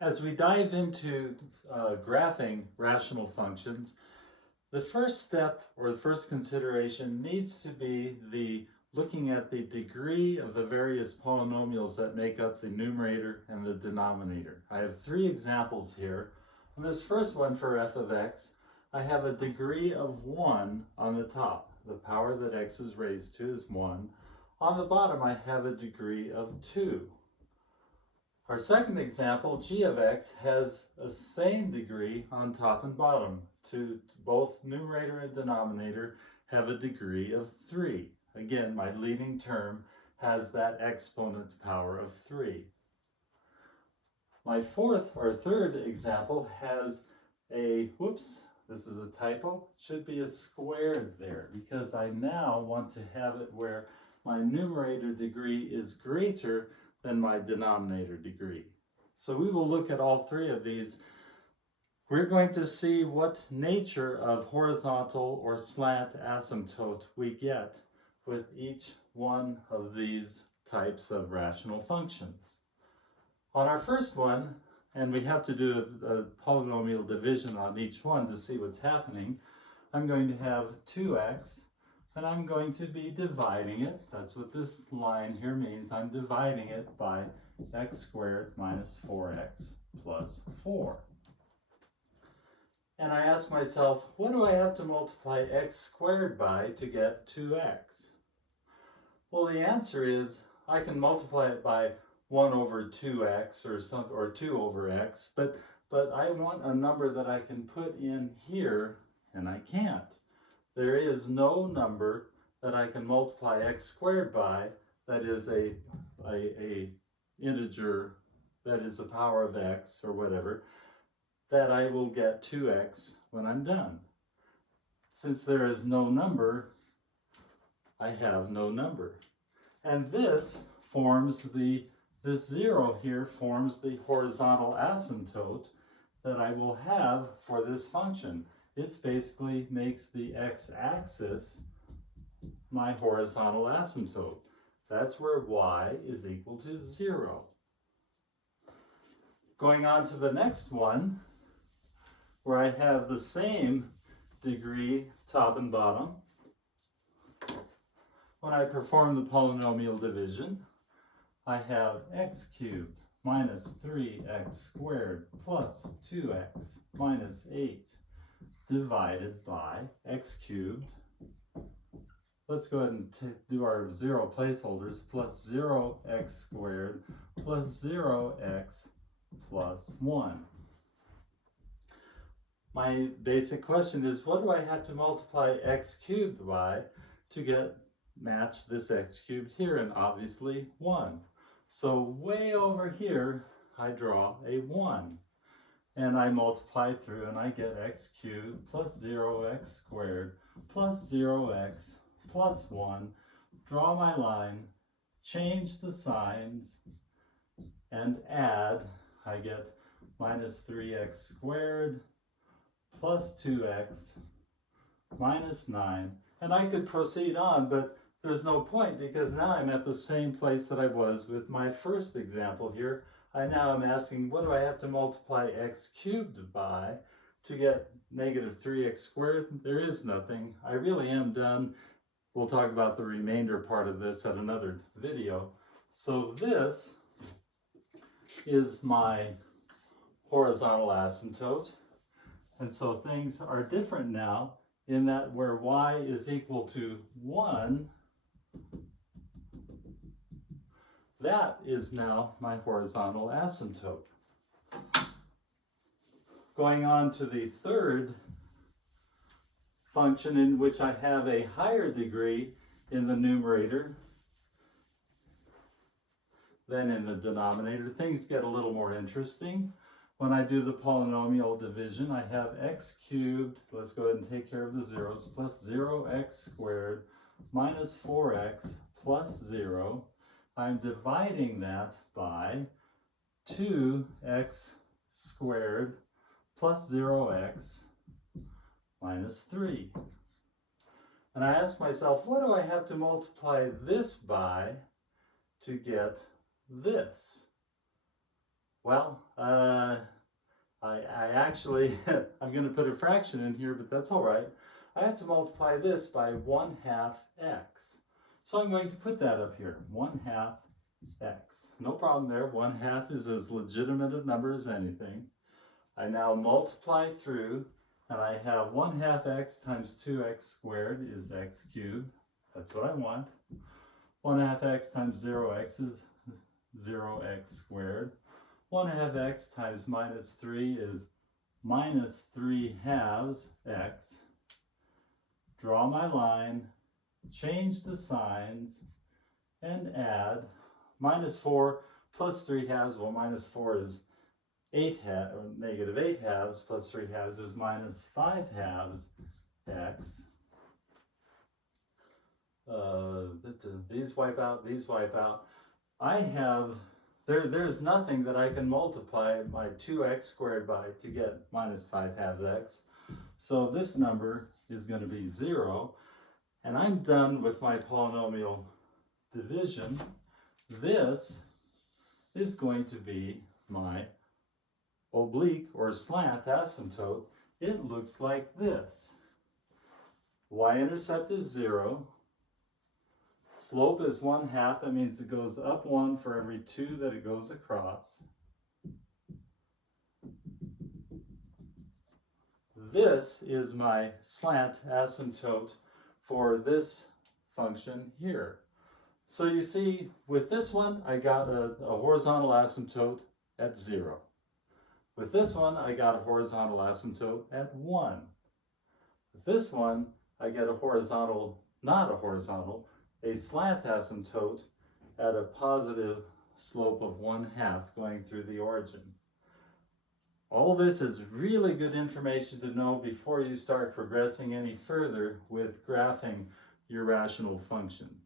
As we dive into graphing rational functions, the first step or the first consideration needs to be looking at the degree of the various polynomials that make up the numerator and the denominator. I have three examples here. On this first one for f of x, I have a degree of 1 on the top. The power that x is raised to is 1. On the bottom, I have a degree of 2. Our second example, g of x, has a same degree on top and bottom. To both numerator and denominator have a degree of 3. Again, my leading term has that exponent power of 3. My third example has a, this is a typo, should be a squared there because I now want to have it where my numerator degree is greater than my denominator degree. So we will look at all three of these. We're going to see what nature of horizontal or slant asymptote we get with each one of these types of rational functions. On our first one, and we have to do a polynomial division on each one to see what's happening, I'm going to have 2x, and I'm going to be dividing it. That's what this line here means. I'm dividing it by x squared minus 4x plus 4. And I ask myself, what do I have to multiply x squared by to get 2x? Well, the answer is I can multiply it by 1 over 2x or 2 over x, but I want a number that I can put in here, and I can't. There is no number that I can multiply x squared by that is a integer that is the power of x or whatever, that I will get 2x when I'm done. Since there is no number, I have no number. And this zero here forms the horizontal asymptote that I will have for this function. It basically makes the x-axis my horizontal asymptote. That's where y is equal to 0. Going on to the next one, where I have the same degree top and bottom. When I perform the polynomial division, I have x cubed minus 3x squared plus 2x minus 8 divided by x cubed. Let's go ahead and do our 0 placeholders, plus 0x squared plus 0x plus 1. My basic question is, what do I have to multiply x cubed by to match this x cubed here? And obviously 1. So way over here, I draw a 1. And I multiply through and I get x cubed plus 0x squared plus 0x plus 1. Draw my line, change the signs, and add. I get minus 3x squared plus 2x minus 9. And I could proceed on, but there's no point because now I'm at the same place that I was with my first example here. I now am asking, what do I have to multiply x cubed by to get negative 3x squared? There is nothing. I really am done. We'll talk about the remainder part of this at another video. So this is my horizontal asymptote. And so things are different now in that where y is equal to 1, that is now my horizontal asymptote. Going on to the third function in which I have a higher degree in the numerator than in the denominator, things get a little more interesting. When I do the polynomial division, I have x cubed, let's go ahead and take care of the zeros, plus 0x squared minus 4x plus 0. I'm dividing that by 2x squared plus 0x minus 3. And I ask myself, what do I have to multiply this by to get this? Well, I actually, I'm going to put a fraction in here, but that's all right. I have to multiply this by 1/2 x. So I'm going to put that up here, 1/2 x. No problem there, 1/2 is as legitimate a number as anything. I now multiply through, and I have 1/2 x times 2x squared is x cubed. That's what I want. 1/2 x times 0x is 0x squared. 1/2 x times minus 3 is minus 3/2 x. Draw my line, change the signs, and add. Minus 4 plus 3/2, well, minus 4 is 8/2, or negative 8/2, plus 3/2 is minus 5/2 x. These wipe out, these wipe out. I have, there's nothing that I can multiply my 2x squared by to get minus 5/2 x. So this number is going to be 0, and I'm done with my polynomial division. This is going to be my oblique or slant asymptote. It looks like this. Y-intercept is 0. Slope is 1/2. That means it goes up 1 for every 2 that it goes across. This is my slant asymptote for this function here. So you see, with this one, I got a horizontal asymptote at 0. With this one, I got a horizontal asymptote at 1. With this one, I get a horizontal, not a horizontal, a slant asymptote at a positive slope of 1/2 going through the origin. All this is really good information to know before you start progressing any further with graphing your rational function.